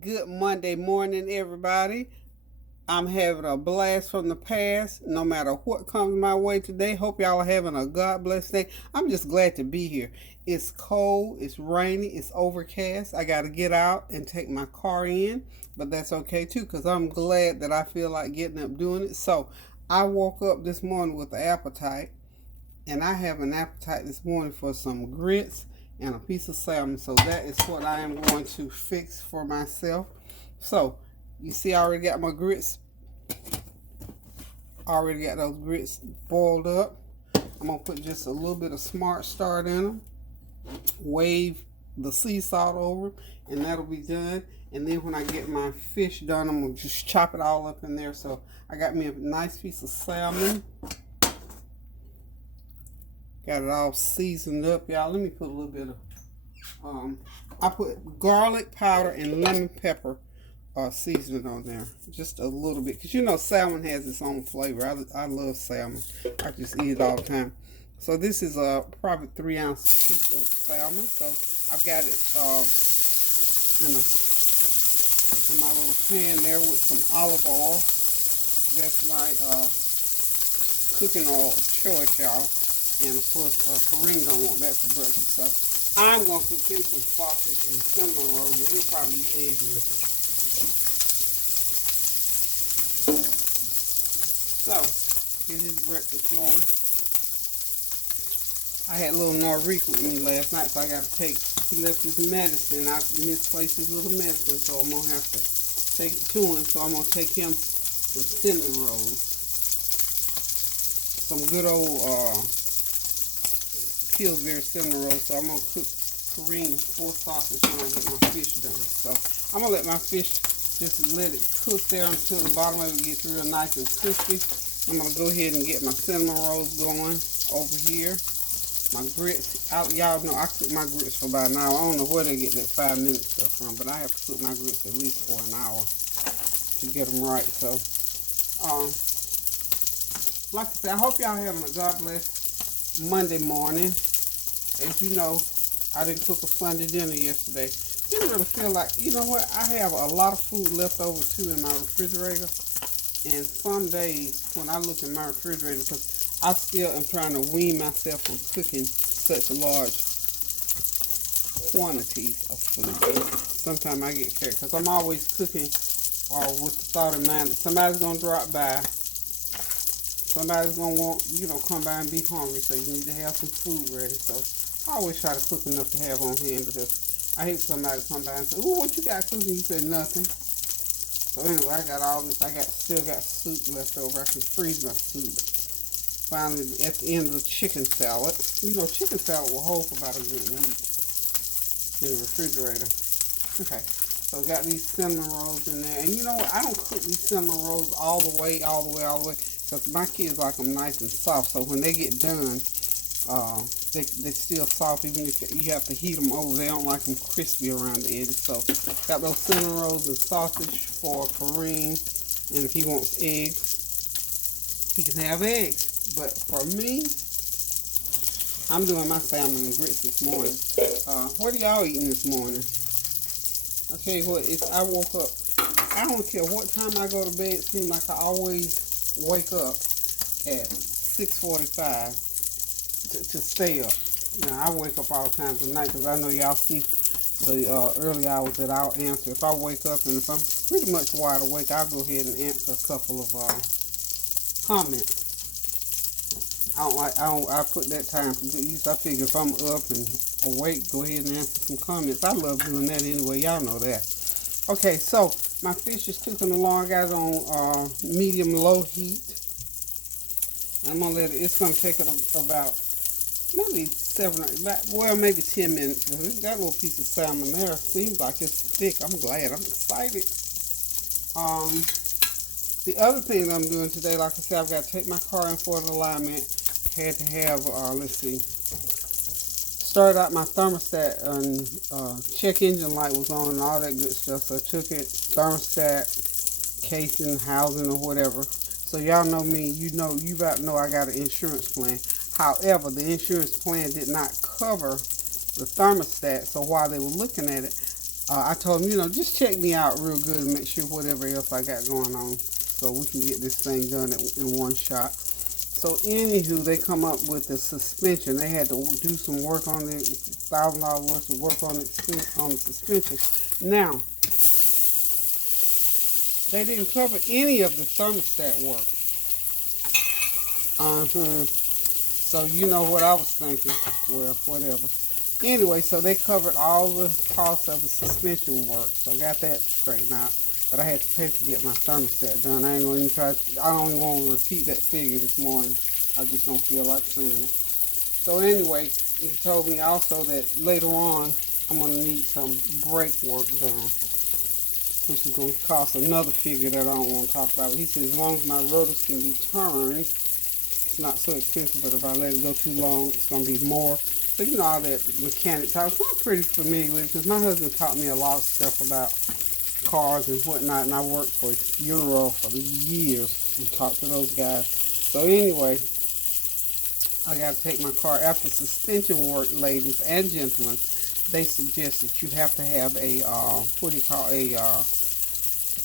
Good Monday morning, everybody. I'm having a blast from the past. No matter what comes my way today, hope y'all are having a God bless day. I'm just glad to be here. It's cold, it's rainy, it's overcast. I got to get out and take my car in, but that's okay too because I'm glad that I feel like getting up doing it. So I woke up this morning with an appetite, and I have an appetite this morning for some grits and a piece of salmon. So that is what I am going to fix for myself. So you see, I already got my grits. Already got those grits boiled up. I'm gonna put just a little bit of Smart Start in them. Wave the sea salt over them, and that'll be done. And then when I get my fish done, I'm gonna just chop it all up in there. So I got me a nice piece of salmon. Got it all seasoned up, y'all. Let me put a little bit of, I put garlic powder and lemon pepper seasoning on there. Just a little bit. Because you know salmon has its own flavor. I love salmon. I just eat it all the time. So this is probably 3-ounce piece of salmon. So I've got it in my little pan there with some olive oil. That's my cooking oil of choice, y'all. And of course, Kareem don't want that for breakfast. So I'm going to cook him some sausage and cinnamon rolls, and he'll probably eat eggs with it. So, get his breakfast going. I had little Norrique with me last night, so I got to take, he left his medicine. I misplaced his little medicine, so I'm going to have to take it to him. So I'm going to take him some cinnamon rolls. Some good old Pillsbury cinnamon rolls. So I'm going to cook Kareem 4 sausage when I get my fish done. So I'm going to let my fish just let it cook there until the bottom of it gets real nice and crispy. I'm going to go ahead and get my cinnamon rolls going over here. My grits, y'all know I cook my grits for about an hour. I don't know where they get that 5 minute stuff from, but I have to cook my grits at least for an hour to get them right. So, like I said, I hope y'all having a God bless Monday morning. As you know, I didn't cook a Sunday dinner yesterday. Didn't really feel like, you know what, I have a lot of food left over too in my refrigerator. And some days when I look in my refrigerator, because I still am trying to wean myself from cooking such large quantities of food. Sometimes I get carried because I'm always cooking with the thought in mind that somebody's going to drop by. Somebody's going to want, come by and be hungry, so you need to have some food ready. So I always try to cook enough to have on hand because I hate somebody to come by and say, "Ooh, what you got cooking?" You say nothing. So anyway, I got all this. Still got soup left over. I can freeze my soup. Finally, at the end of the chicken salad. Chicken salad will hold for about a good week in the refrigerator. Okay, so got these cinnamon rolls in there. And you know what? I don't cook these cinnamon rolls all the way. Because my kids like them nice and soft. So when they get done, they still soft. Even if you have to heat them over, they don't like them crispy around the edges. So got those cinnamon rolls and sausage for Kareem. And if he wants eggs, he can have eggs. But for me, I'm doing my salmon and grits this morning. What are y'all eating this morning? I tell you what, I woke up. I don't care what time I go to bed. It seems like I always wake up at 6:45 to stay up. I wake up all times of night because I know y'all see the early hours that I'll answer. If I wake up and if I'm pretty much wide awake, I'll go ahead and answer a couple of comments. I put that time to use. I figure if I'm up and awake, go ahead and answer some comments. I love doing that anyway. Y'all know that. Okay, so my fish is cooking along, guys, on medium-low heat. I'm gonna let it. It's gonna take it about maybe 10 minutes. That little piece of salmon there seems like it's thick. I'm glad. I'm excited. The other thing that I'm doing today, like I said, I've got to take my car in for an alignment. Had to have, started out my thermostat and check engine light was on and all that good stuff. So I took it, thermostat, casing, housing, or whatever. So y'all know me, you about to know I got an insurance plan. However, the insurance plan did not cover the thermostat. So while they were looking at it, I told him, just check me out real good and make sure whatever else I got going on, so we can get this thing done in one shot. So anywho, they come up with the suspension. They had to do some work on it, $1,000 worth of work on the suspension. Now, they didn't cover any of the thermostat work. So you know what I was thinking. Well, whatever. Anyway, so they covered all the cost of the suspension work. So I got that straightened out. But I had to pay to get my thermostat done. I don't even want to repeat that figure this morning. I just don't feel like saying it. So anyway, he told me also that later on I'm going to need some brake work done, which is going to cost another figure that I don't want to talk about. But he said as long as my rotors can be turned, it's not so expensive, but if I let it go too long, it's going to be more. So all that mechanic talk, I'm pretty familiar with it because my husband taught me a lot of stuff about cars and whatnot, and I worked for Uniroyal for years and talked to those guys. So anyway, I got to take my car after suspension work, ladies and gentlemen. They suggest that you have to have a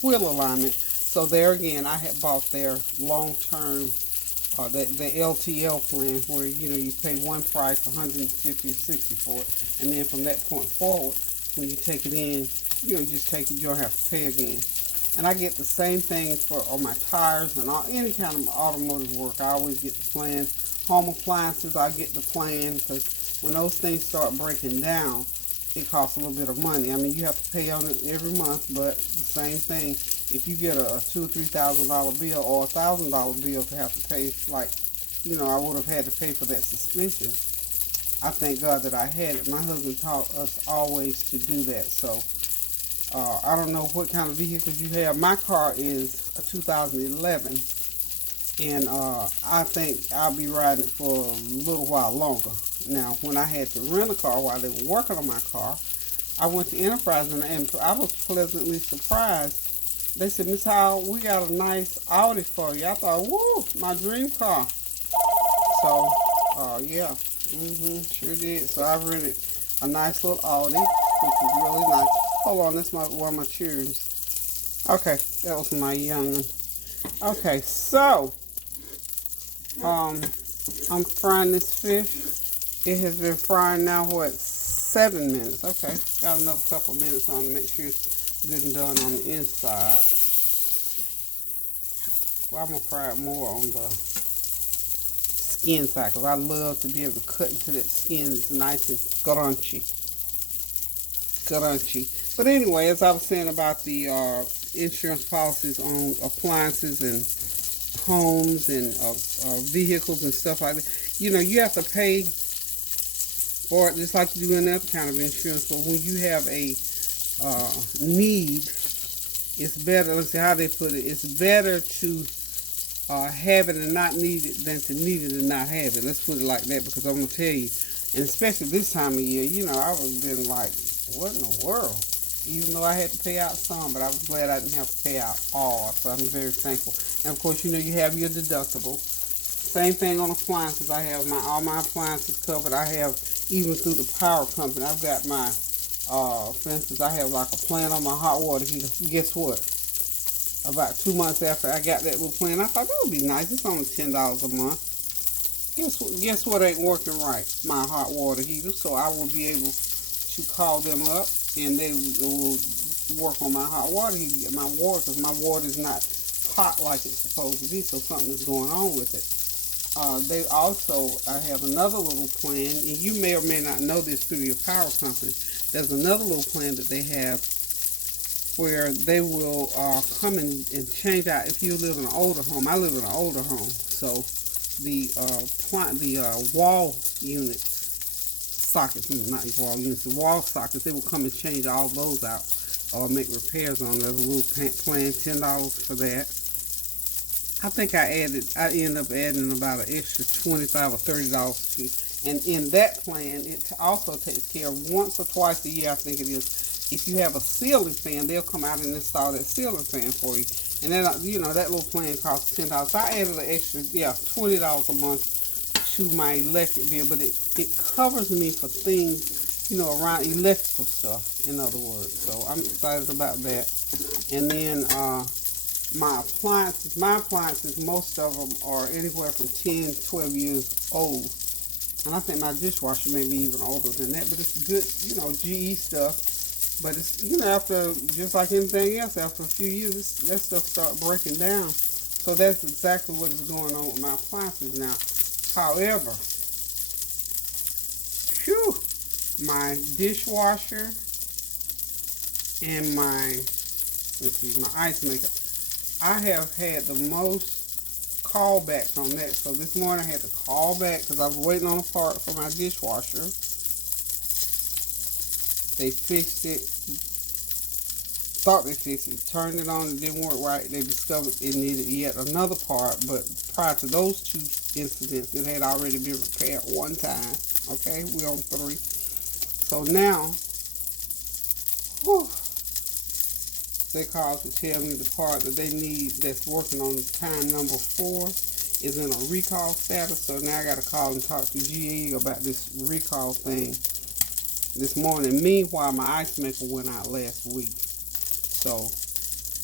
wheel alignment. So there again, I had bought their long-term the LTL plan where you pay one price, $150 or $60 for it, and then from that point forward, when you take it in, just take it. You don't have to pay again. And I get the same thing for all my tires and any kind of automotive work. I always get the plan. Home appliances, I get the plan because when those things start breaking down, it costs a little bit of money. I mean, you have to pay on it every month, but the same thing. If you get a $2,000 or $3,000 bill or $1,000 bill to have to pay, like, I would have had to pay for that suspension. I thank God that I had it. My husband taught us always to do that. So I don't know what kind of vehicles you have. My car is a 2011, and I think I'll be riding it for a little while longer. Now, when I had to rent a car while they were working on my car, I went to Enterprise, and I was pleasantly surprised. They said, Miss Howell, we got a nice Audi for you. I thought, woo, my dream car. So, yeah, sure did. So I rented a nice little Audi, which is really nice. Hold on, that's one of my cheers. Okay, that was my young'un. Okay, so, I'm frying this fish. It has been frying now, 7 minutes. Okay, got another couple minutes on to make sure it's good and done on the inside. Well, I'm going to fry it more on the skin side because I love to be able to cut into that skin. It's nice and crunchy. But anyway, as I was saying about the insurance policies on appliances and homes and vehicles and stuff like that, you have to pay for it just like you do any other kind of insurance. But when you have a need, it's better. Let's see how they put it. It's better to have it and not need it than to need it and not have it. Let's put it like that, because I'm gonna tell you, and especially this time of year, I was been like, what in the world? Even though I had to pay out some, but I was glad I didn't have to pay out all. So I'm very thankful. And of course, you have your deductible. Same thing on appliances. I have all my appliances covered. I have even through the power company. I've got my for instance, I have like a plan on my hot water heater. Guess what? About 2 months after I got that little plan, I thought that would be nice. It's only $10 a month. Guess what ain't working right? My hot water heater. So I will be able to call them up and they will work on my hot water heater, my water, because my water is not hot like it's supposed to be. So something is going on with it. I have another little plan, and you may or may not know this through your power company. There's another little plan that they have where they will come and change out. If you live in an older home, I live in an older home, so the wall units, sockets, not wall units, the wall sockets, they will come and change all those out or make repairs on. There's a little plan, $10 for that. I think I ended up adding about an extra $25 or $30 to, and in that plan, it also takes care of once or twice a year, I think it is. If you have a ceiling fan, they'll come out and install that ceiling fan for you. And then, that little plan costs $10. So I added an extra, $20 a month to my electric bill, but it covers me for things around electrical stuff, in other words. So I'm excited about that. And then my appliances, most of them are anywhere from 10, 12 years old. And I think my dishwasher may be even older than that, but it's good, GE stuff. But it's, after, just like anything else, after a few years, that stuff start breaking down. So that's exactly what is going on with my appliances now. However, my dishwasher and my ice maker, I have had the most callbacks on that. So this morning I had to call back because I was waiting on a part for my dishwasher. They fixed it, thought they fixed it, turned it on, it didn't work right. They discovered it needed yet another part, but prior to those two incidents, it had already been repaired one time. Okay, we're on 3. So now, they called to tell me the part that they need that's working on time number 4 is in a recall status. So now I got to call and talk to GE about this recall thing this morning. Meanwhile, my ice maker went out last week. So,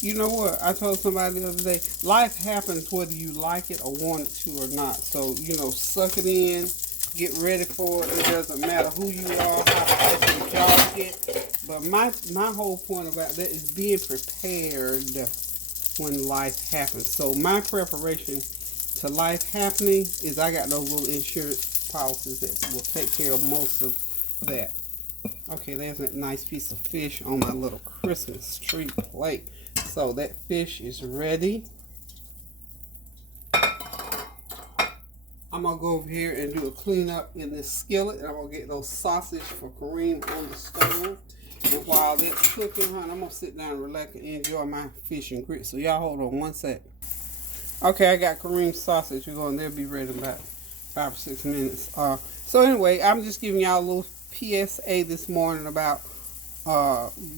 you know what? I told somebody the other day, life happens whether you like it or want it to or not. So, suck it in, get ready for it. It doesn't matter who you are, how fast your job get. But my whole point about that is being prepared when life happens. So my preparation to life happening is I got those little insurance policies that will take care of most of that. Okay, there's a nice piece of fish on my little Christmas tree plate. So that fish is ready. I'm going to go over here and do a cleanup in this skillet. And I'm going to get those sausage for Kareem on the stove. And while that's cooking, honey, I'm going to sit down and relax and enjoy my fish and grits. So y'all hold on one sec. Okay, I got Kareem's sausage. They'll be ready in about 5 or 6 minutes. So anyway, I'm just giving y'all a little PSA this morning about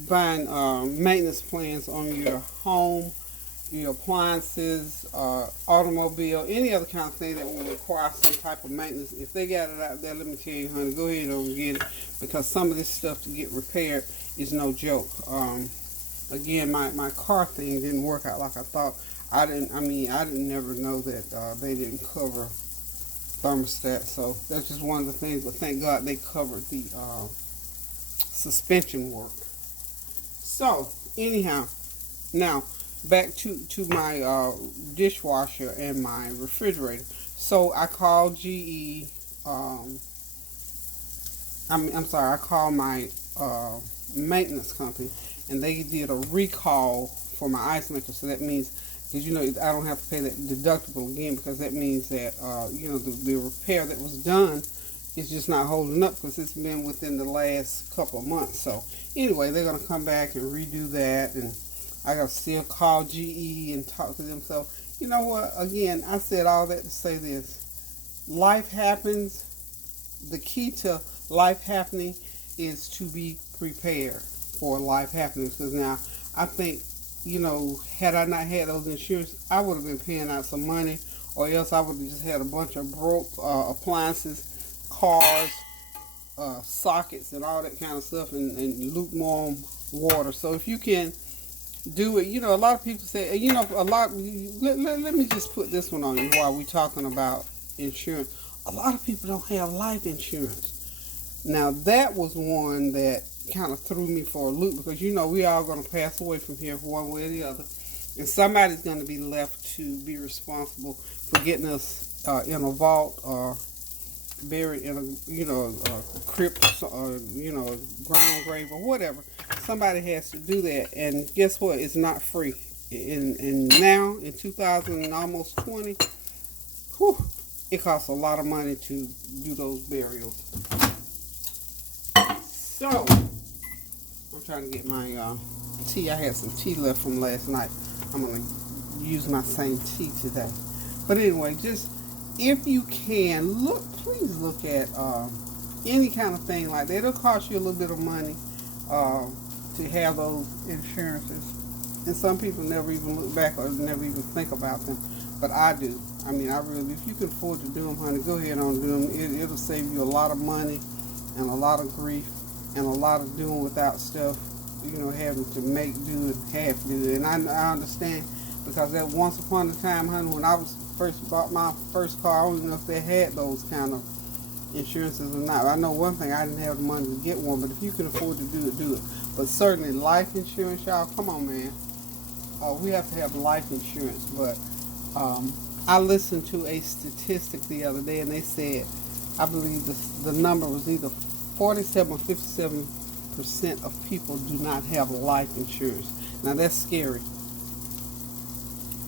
buying maintenance plans on your home, your appliances, automobile, any other kind of thing that will require some type of maintenance. If they got it out there, let me tell you, honey, go ahead and get it, because some of this stuff to get repaired is no joke. Again, my car thing didn't work out like I thought. I didn't never know that they didn't cover thermostat, so that's just one of the things. But thank God they covered the suspension work. So anyhow, now back to my dishwasher and my refrigerator. So I called GE. I called my maintenance company, and they did a recall for my ice maker. So that means, because I don't have to pay that deductible again, because that means that the repair that was done is just not holding up because it's been within the last couple of months. So anyway, they're gonna come back and redo that, and I gotta still call GE and talk to them. So you know what? Again, I said all that to say this: life happens. The key to life happening is to be prepared for life happening. Because now I think, had I not had those insurance, I would have been paying out some money, or else I would have just had a bunch of broke appliances, cars, sockets, and all that kind of stuff, and lukewarm water. So if you can do it, a lot of people say, let me just put this one on you while we're talking about insurance. A lot of people don't have life insurance. Now that was one that kind of threw me for a loop, because we all going to pass away from here one way or the other, and somebody's going to be left to be responsible for getting us in a vault or buried in a crypt or ground grave or whatever. Somebody has to do that, and guess what? It's not free. And now in 2000 and almost 20, it costs a lot of money to do those burials. So I'm trying to get my tea. I had some tea left from last night. I'm going to use my same tea today. But anyway, just if you can, please look at any kind of thing like that. It'll cost you a little bit of money to have those insurances. And some people never even look back or never even think about them. But I do. I really, if you can afford to do them, honey, go ahead and do them. It'll save you a lot of money and a lot of grief. and a lot of doing without stuff, having to make do and half do. And I understand, because that once upon a time, honey, when I was first bought my first car, I don't even know if they had those kind of insurances or not. I know one thing, I didn't have the money to get one, but if you can afford to do it, do it. But certainly life insurance, y'all, come on, man. We have to have life insurance. But I listened to a statistic the other day, and they said, I believe the number was either 47 or 57% of people do not have life insurance. Now that's scary.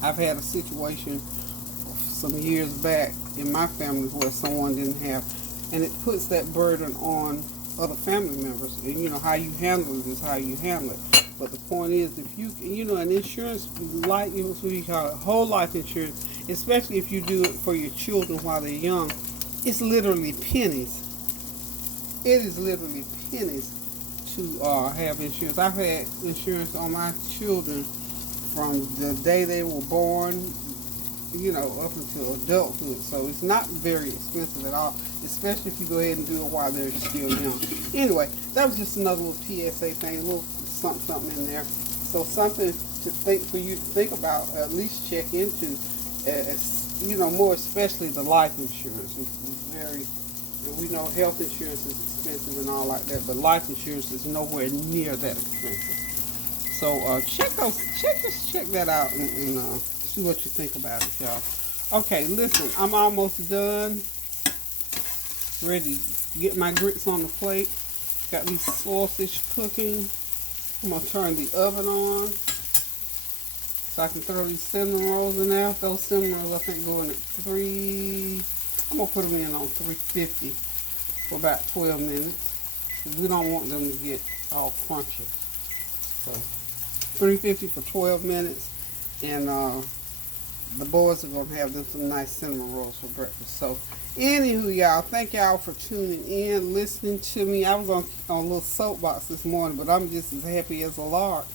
I've had a situation some years back in my family where someone didn't have, and it puts that burden on other family members. And how you handle it is how you handle it. But the point is, if an insurance, like what you call it, whole life insurance, especially if you do it for your children while they're young, it's literally pennies. It is literally pennies to have insurance. I've had insurance on my children from the day they were born, up until adulthood. So it's not very expensive at all, especially if you go ahead and do it while they're still young. Anyway, that was just another little PSA thing, a little something in there. So something for you to think about, at least check into, more especially the life insurance. It's very, we know health insurance is expensive and all like that, but life insurance is nowhere near that expensive. So check that out and see what you think about it, y'all. Okay, listen, I'm almost done. Ready to get my grits on the plate. Got these sausage cooking. I'm going to turn the oven on so I can throw these cinnamon rolls in there. Those cinnamon rolls, I think, go in at I'm going to put them in on 350 for about 12 minutes. Because we don't want them to get all crunchy. So 350 for 12 minutes. And the boys are going to have them some nice cinnamon rolls for breakfast. So anywho, y'all, thank y'all for tuning in, listening to me. I was on a little soapbox this morning, but I'm just as happy as a lark.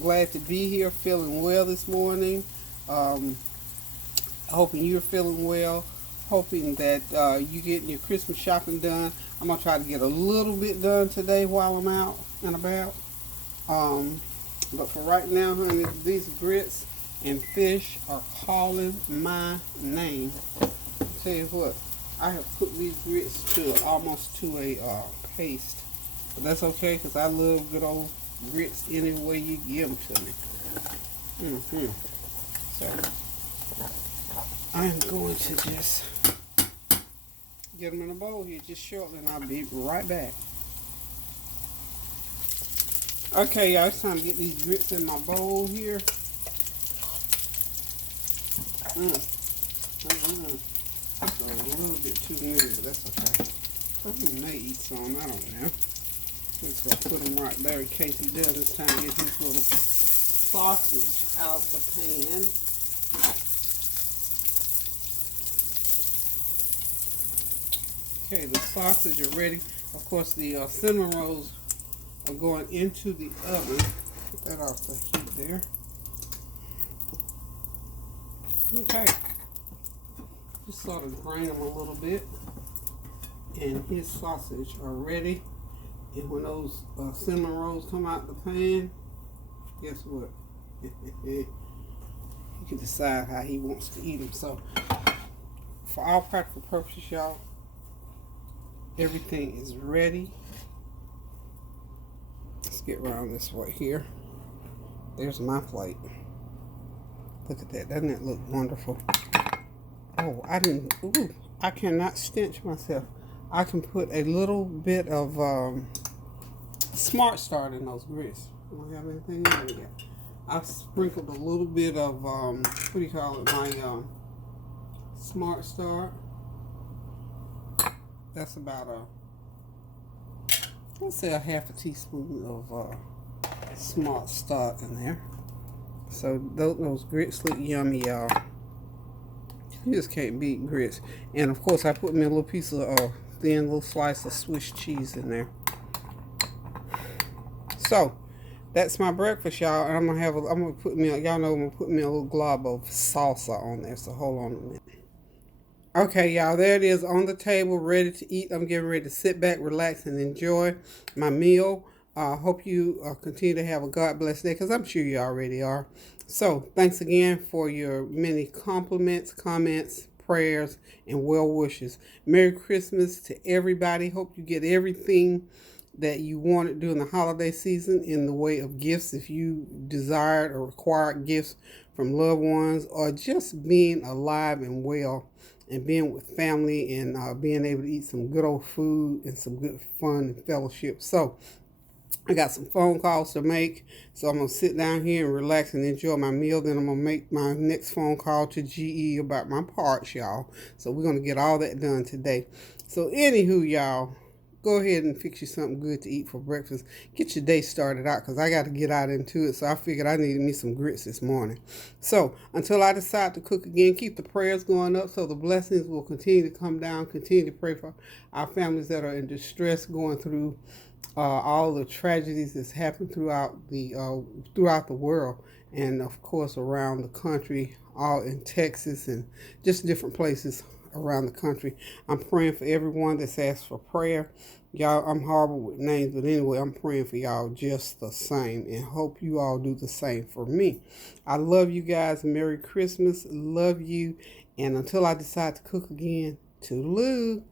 Glad to be here, feeling well this morning. Hoping you're feeling well. Hoping that you're getting your Christmas shopping done. I'm going to try to get a little bit done today while I'm out and about. But for right now, honey, these grits and fish are calling my name. I'll tell you what, I have cooked these grits almost to a paste. But that's okay, because I love good old grits any way you give them to me. So I'm going to just get them in a bowl here just shortly, and I'll be right back. Okay, y'all, it's time to get these grits in my bowl here. So a little bit too many, but that's okay. I may eat some, I don't know. Just gonna put them right there in case he does. It's time to get his little sausage out the pan. Okay, the sausage are ready. Of course, the cinnamon rolls are going into the oven. Put that off the heat there. Okay, just sort of drain them a little bit, and his sausage are ready. And when those cinnamon rolls come out the pan, guess what? He can decide how he wants to eat them. So, for all practical purposes, y'all, everything is ready. Let's get around this way here. There's my plate. Look at that. Doesn't that look wonderful? Oh, I cannot stench myself. I can put a little bit of Smart Start in those grits. I don't have anything in there yet. I sprinkled a little bit of, my Smart Start. That's about let's say a half a teaspoon of Smart Start in there. So those grits look yummy, y'all. You just can't beat grits. And of course, I put me a little piece of thin little slice of Swiss cheese in there. So that's my breakfast, y'all. And I'm gonna put me a little glob of salsa on there. So hold on a minute. Okay, y'all, there it is on the table, ready to eat. I'm getting ready to sit back, relax, and enjoy my meal. Hope you continue to have a God bless day, because I'm sure you already are. So, thanks again for your many compliments, comments, prayers, and well wishes. Merry Christmas to everybody. Hope you get everything that you wanted during the holiday season in the way of gifts, if you desired or required gifts from loved ones, or just being alive and well and being with family, and being able to eat some good old food and some good fun and fellowship. So I got some phone calls to make, so I'm gonna sit down here and relax and enjoy my meal. Then I'm gonna make my next phone call to GE about my parts, y'all. So we're gonna get all that done today. So anywho, y'all, go ahead and fix you something good to eat for breakfast. Get your day started out, because I got to get out into it. So I figured I needed me some grits this morning. So until I decide to cook again, keep the prayers going up so the blessings will continue to come down. Continue to pray for our families that are in distress, going through all the tragedies that's happened throughout the world, and of course around the country, all in Texas and just different places around the country. I'm praying for everyone that's asked for prayer. Y'all, I'm horrible with names, but anyway, I'm praying for y'all just the same, and hope you all do the same for me. I love you guys. Merry Christmas. Love you. And until I decide to cook again, toodaloo.